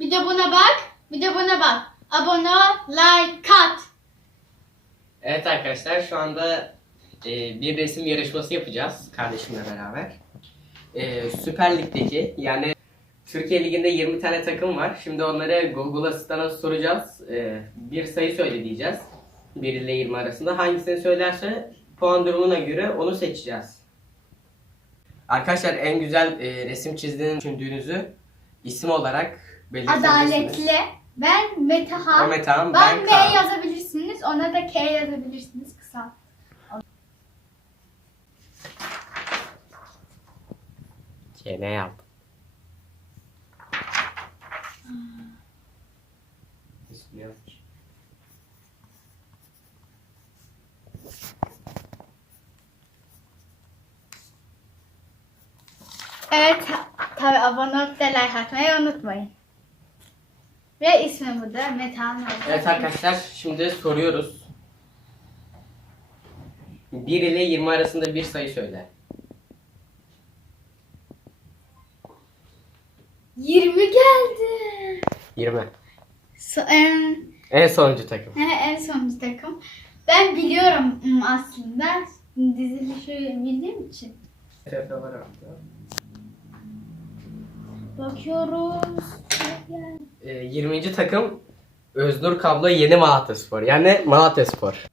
Bir de buna bak. Bir de buna bak. Abone ol, like, kat. Evet arkadaşlar şu anda e, bir resim yarışması yapacağız kardeşimle beraber. E, Süper Lig'deki yani Türkiye Ligi'nde 20 tane takım var. Şimdi onları Google Asistan'a soracağız. E, bir sayı söyle diyeceğiz. 1 ile 20 arasında. Hangisini söylerse puan durumuna göre onu seçeceğiz. Arkadaşlar en güzel e, resim çizdiğini düşündüğünüzü isim olarak. Adaletli. Ben Metehan. O Metehan, ben ben M Kaan. yazabilirsiniz. Ona da K yazabilirsiniz kısa. Gene yap. İsmini yazmış. Evet. Tabi abone olup da like atmayı unutmayın. Ve ismi bu da Metehan. Evet arkadaşlar şimdi soruyoruz. 1 ile 20 arasında bir sayı söyle. 20 geldi. 20. So, em, En sonuncu takım. he, en sonuncu takım. Ben biliyorum hmm, aslında. Dizilişi bildiğim için. Bakıyoruz. Yani. Ee, 20. takım Öznur Kablo Yeni Malatya Spor. Yani Malatya Spor.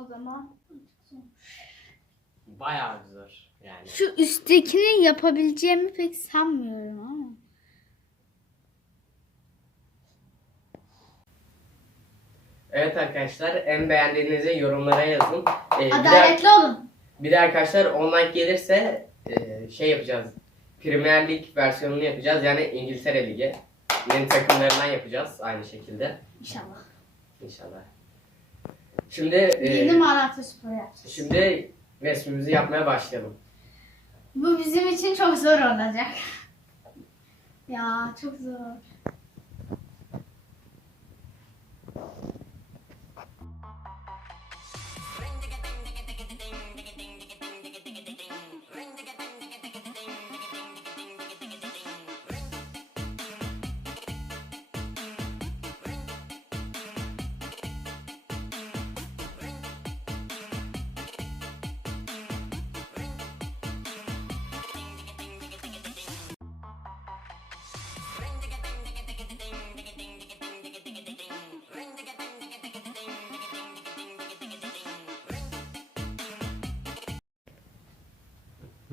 O zaman Bayağı zor yani. şu üsttekini yapabileceğimi pek sanmıyorum ama. Evet arkadaşlar en beğendiğinizi yorumlara yazın. Ee, bir, de, Adaletli olun. bir de arkadaşlar online gelirse e, şey yapacağız. Premier Lig versiyonunu yapacağız. Yani İngiltere Ligi. Yeni takımlarından yapacağız aynı şekilde. İnşallah. İnşallah. Şimdi e, Yeni Malatya Spor yapacağız. şimdi resmimizi yapmaya başlayalım. Bu bizim için çok zor olacak. Ya çok zor.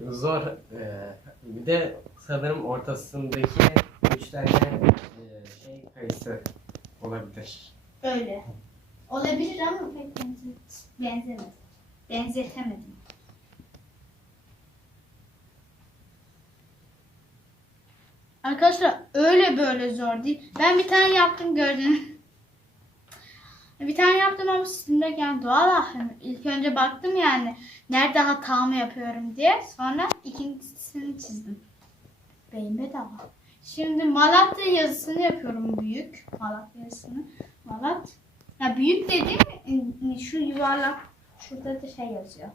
Zor. Ee, bir de sanırım ortasındaki üç tane e, şey kayısı olabilir. Öyle. Olabilir ama pek benze benzemedi. Benzetemedim. Arkadaşlar öyle böyle zor değil. Ben bir tane yaptım gördünüz. Bir tane yaptım ama sistemde yani doğal ahlım. İlk önce baktım yani nerede hatamı yapıyorum diye. Sonra ikincisini çizdim. Beyin bedava. Şimdi Malatya yazısını yapıyorum büyük. Malatya yazısını. Malat. Ya büyük dediğim e, şu yuvarlak. Şurada da şey yazıyor.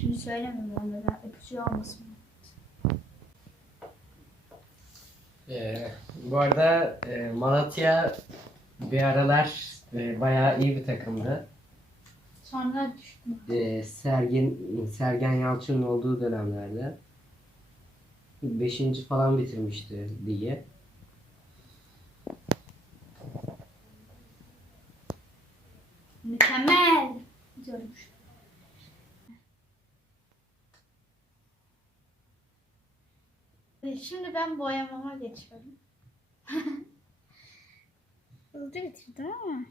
Şimdi söylemiyorum onlara. Öpücüğü olmasın. Ee, bu arada e, Malatya bir aralar e, bayağı iyi bir takımdı. Sonra düştüm. E, Sergen Sergen Yalçın'ın olduğu dönemlerde 5. falan bitirmişti ligi. Mükemmel. Güzelmiş. E, Şimdi ben boyamama geçiyorum. Hızlı bitirdim ama.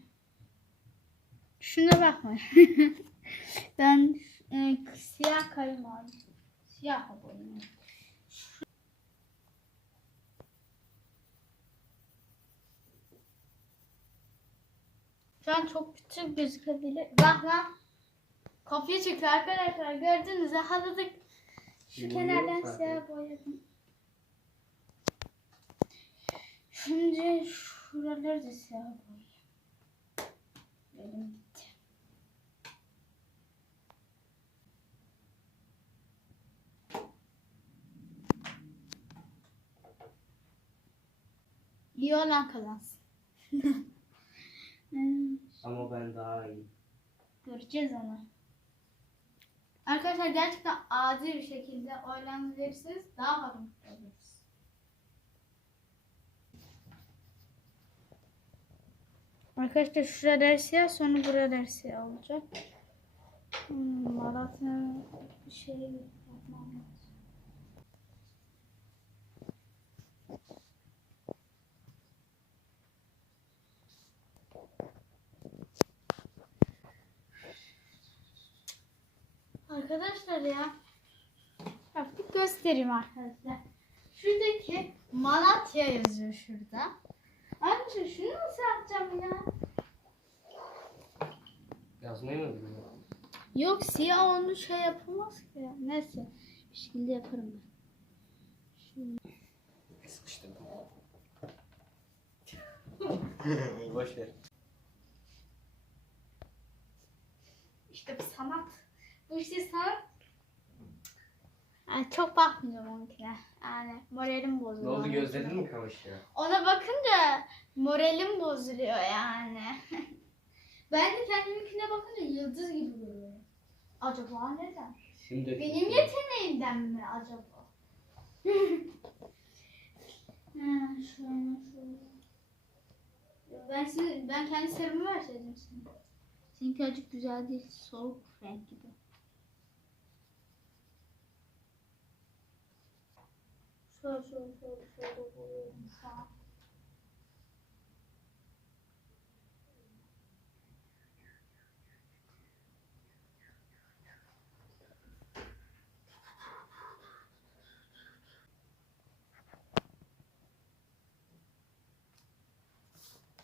Şuna bakma. ben e, siyah kalem aldım. Siyah boyuyorum. Şu an çok küçük gözükebilir. Bak lan. Kopya çıktı arkadaşlar. Gördünüz mü? Hazırlık. Şu Şimdi kenardan siyah boyadım. Şimdi şuraları da siyah boyayayım. Elim gitti. İyi olan kazansın. Ama ben daha iyi. Göreceğiz onu. Arkadaşlar gerçekten adil bir şekilde oylarınızı verirseniz daha fazla mutlu oluruz. Arkadaşlar şurada siyah sonra burada siyah olacak. Hmm, Malatya bir şey yapmam lazım. Arkadaşlar ya. Bir göstereyim arkadaşlar. Şuradaki Malatya yazıyor şurada. Arkadaşlar şunu nasıl yapacağım ya? Yazmayı mı biliyorsun? Yok siyah onu şey yapılmaz ki. Neyse. Bir şekilde yaparım ben. Sıkıştırdım. Boş ver. İşte bu sanat. Bu işte sanat. Yani çok bakmıyorum onunkine. Yani moralim Ne bozuluyor. oldu gözlerin mi kamaşıyor? Ona bakınca moralim bozuluyor yani. ben de kendiminkine bakınca yıldız gibi görüyorum. Acaba neden? Şimdi Benim yeteneğimden mi acaba? ha, şöyle şöyle. Ben size, ben kendi serimi verseydim sana. Seninki acık güzel değil, soğuk renk gibi. Şöyle koyuyorum şu an.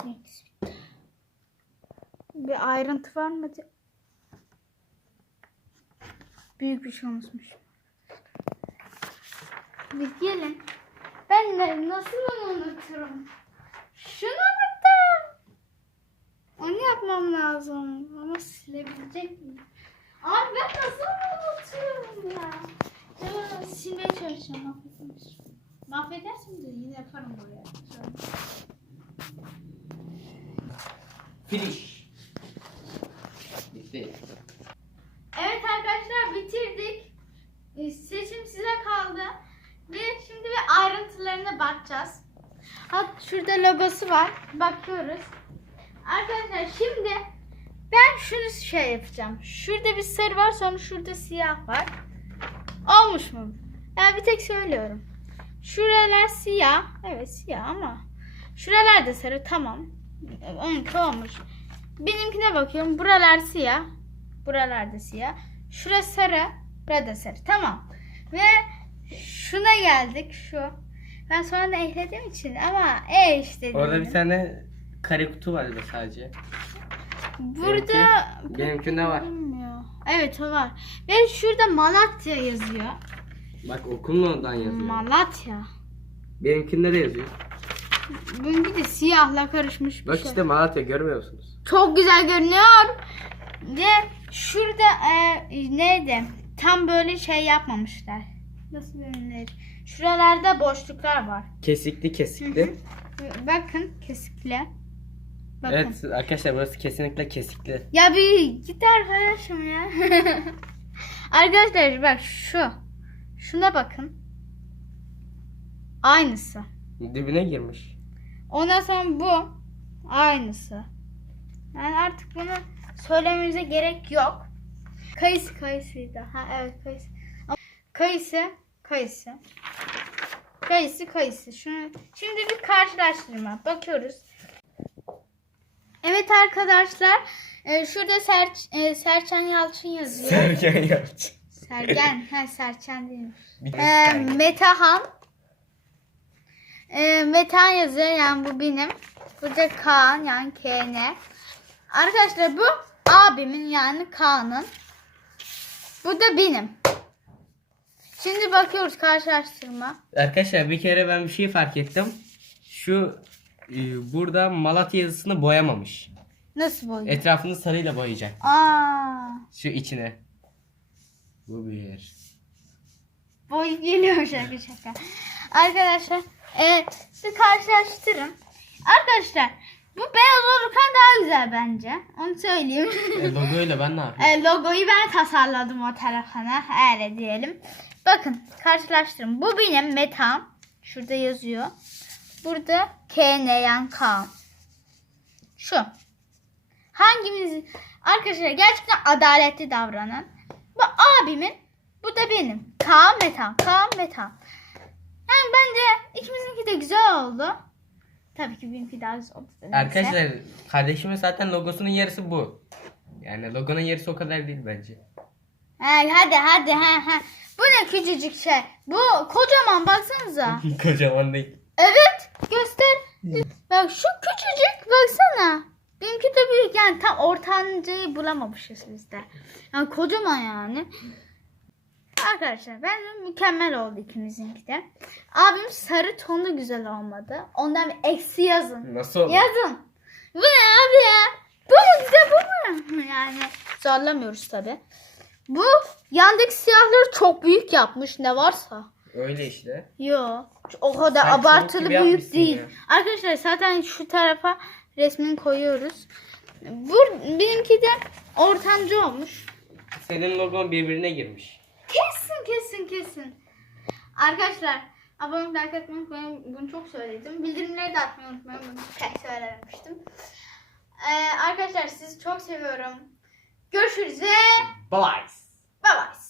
Neyse. Bir ayrıntı var mı? Büyük bir şey olmuşmuş. Bir gelin. Ben nasıl onu unuturum? Şunu unuttum. Onu yapmam lazım. Ama silebilecek miyim? Abi ben nasıl unuturum ya? Ya silmeye çalışacağım. Mahvetmiş. Mahvedersin de yine yaparım buraya. Şöyle. Finish. Bitti. Evet arkadaşlar bitirdik. Ee, Seçim size kaldı. Ve şimdi bir ayrıntılarına bakacağız. Hat şurada logosu var. Bakıyoruz. Arkadaşlar şimdi ben şunu şey yapacağım. Şurada bir sarı var sonra şurada siyah var. Olmuş mu? Yani bir tek söylüyorum. Şuralar siyah. Evet siyah ama şuralar da sarı tamam. Onunki olmuş. Benimkine bakıyorum. Buralar siyah. Buralar da siyah. Şurası sarı. Burada sarı. Tamam. Ve şuna geldik. Şu. Ben sonra da eklediğim için ama e işte. Orada dedim. bir tane kare kutu var da sadece. Burada Benimki- benimkinde var. Bilmiyor. Evet o var. Ve şurada Malatya yazıyor. Bak okulun oradan yazıyor. Malatya. Benimkinde de yazıyor. Bununki de siyahla karışmış bir Bak şey. işte Malatya görmüyor musunuz? Çok güzel görünüyor. Ve şurada e, neydi? Tam böyle şey yapmamışlar. Nasıl görünür? Şuralarda boşluklar var. Kesikli kesikli. Bakın kesikli. Bakın. Evet arkadaşlar burası kesinlikle kesikli. Ya bir git arkadaşım ya. Arkadaşlar bak şu. Şuna bakın. Aynısı. Dibine girmiş. Ondan sonra bu. Aynısı. Yani artık bunu söylememize gerek yok. Kayısı kayısıydı. Ha evet kayısı. Kayısı kayısı. Kayısı kayısı. Şunu şimdi bir karşılaştırma. Bakıyoruz. Evet arkadaşlar. e, şurada Ser, e, Serçen Yalçın yazıyor. Sergen Yalçın. Sergen. Ha Serçen değil. Bir Ee, Metahan. Ee, Metehan yazıyor yani bu benim. Burada Kaan yani KN. Arkadaşlar bu abimin yani Kaan'ın. Bu da benim. Şimdi bakıyoruz karşılaştırma. Arkadaşlar bir kere ben bir şey fark ettim. Şu e, burada Malatya yazısını boyamamış. Nasıl boyuyor? Etrafını sarıyla boyayacak. Aa, Şu içine. Bu bir. boy geliyor şaka şaka. Arkadaşlar evet bir karşılaştırın. Arkadaşlar bu beyaz olurken daha güzel bence. Onu söyleyeyim. E, logoyla ben ne yapayım? E, logoyu ben tasarladım o telefona. Öyle diyelim. Bakın karşılaştırın. Bu benim Metam. Şurada yazıyor. Burada K, N, yan K. Şu. Hangimiz arkadaşlar gerçekten adaletli davranan. Bu abimin. Bu da benim. K, Metam. K, Metam. Yani bence ikimizinki de güzel oldu. Tabii ki benimki daha güzel oldu. Neyse. Arkadaşlar kardeşimin zaten logosunun yarısı bu. Yani logonun yarısı o kadar değil bence. He, hadi hadi he he. Bu ne küçücük şey. Bu kocaman baksanıza. Kocaman değil. evet göster. Bak şu küçücük baksana. Benimki de büyük yani tam ortancayı bulamamışız biz de. Yani kocaman yani. Arkadaşlar bence mükemmel oldu ikimizinki de. Abim sarı tonu güzel olmadı. Ondan bir eksi yazın. Nasıl oldu? Yazın. Bu ne abi ya? Bu mu bu mu? Yani zorlamıyoruz tabi. Bu yandaki siyahları çok büyük yapmış ne varsa. Öyle işte. Yo o kadar Sen abartılı büyük değil. ya. Arkadaşlar zaten şu tarafa resmini koyuyoruz. Bu benimki de ortancı olmuş. Senin logon birbirine girmiş. Kesin kesin kesin. Arkadaşlar abone like etmeyi unutmayın. Bunu çok söyledim. Bildirimleri de atmayı unutmayın. Bunu pek söylememiştim. Ee, arkadaşlar sizi çok seviyorum. Görüşürüz ve Bye. bye bye.